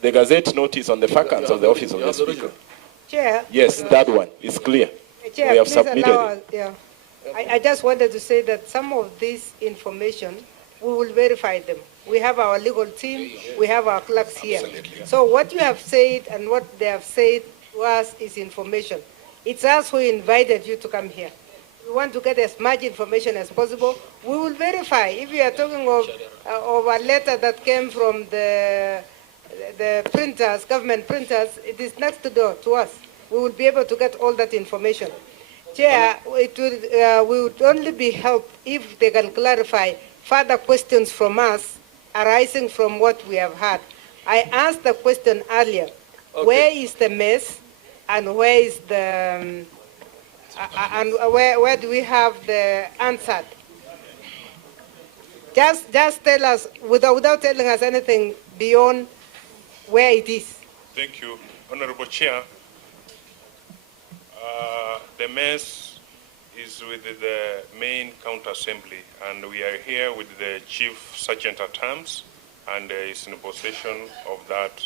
The Gazette notice on the vacancy of the office of the Speaker. Chair. Yes, that one is clear. Chair, we have please submitted allow it. us, yeah. I just wanted to say that some of this information, we will verify them. We have our legal team, we have our clerks here. So what you have said and what they have said to us is information. It's us who invited you to come here. We want to get as much information as possible. We will verify. If you are talking of a letter that came from the printers, government printers, it is next door to us. We will be able to get all that information. Chair, we would only be helped if they can clarify further questions from us arising from what we have had. I asked the question earlier, where is the mess and where is the, and where do we have the answer? Just tell us, without telling us anything beyond where it is. Thank you, Honorable Chair. The mess is with the main Count Assembly, and we are here with the Chief Sergeant at Arms, and is in possession of that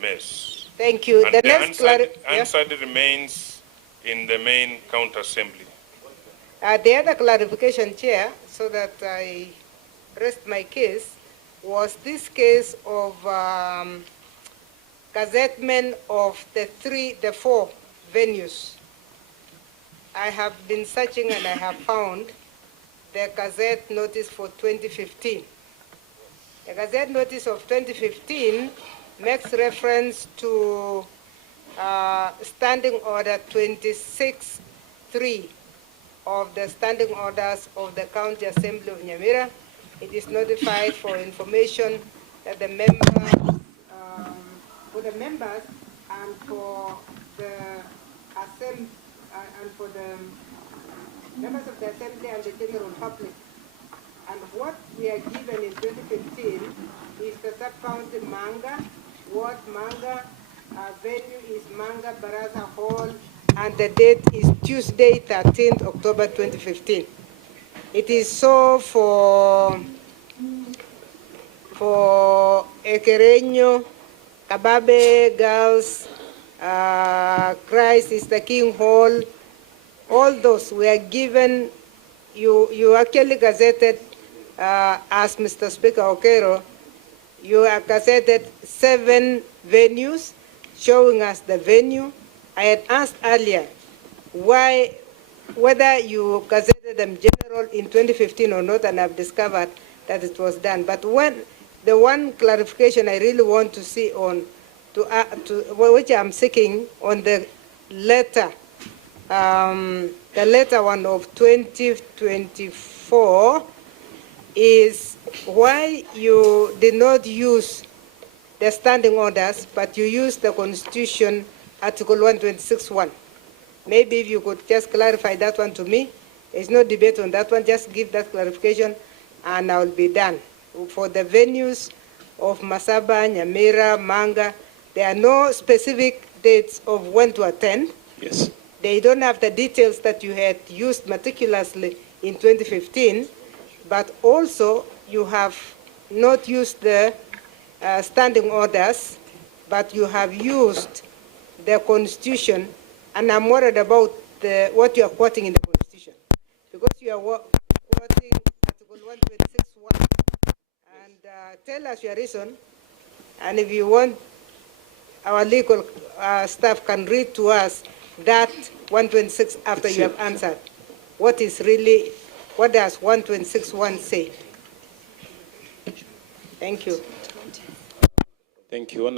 mess. Thank you. And the answer remains in the main Count Assembly. The other clarification, Chair, so that I rest my case, was this case of gazettement of the four venues. I have been searching and I have found the Gazette notice for 2015. The Gazette notice of 2015 makes reference to Standing Order 26.3 of the Standing Orders of the County Assembly of Nyamira. It is notified for information that the members, for the members and for the assembly, and for the members of the Assembly and the general public. And what we are given in 2015 is the sub-county Manga, ward Manga, venue is Manga Baraza Hall, and the date is Tuesday, 13th October 2015. It is so for Ekereño, Kababe Girls, Christ is the King Hall, all those were given, you actually gazetted, as Mr. Speaker Okero, you are gazetted 7 venues showing us the venue. I had asked earlier whether you gazetted them general in 2015 or not, and I've discovered that it was done. But the one clarification I really want to see on, which I'm seeking on the letter one of 2024 is why you did not use the standing orders, but you used the Constitution Article 126.1. Maybe if you could just clarify that one to me. There's no debate on that one. Just give that clarification, and I will be done. For the venues of Masaba, Nyamira, Manga, there are no specific dates of when to attend. Yes. They don't have the details that you had used meticulously in 2015, but also you have not used the standing orders, but you have used the Constitution, and I'm worried about what you are quoting in the Constitution, because you are quoting Article 126.1, and tell us your reason, and if you want, our legal staff can read to us that 126 after you have answered. What does 126.1 say? Thank you. Thank you.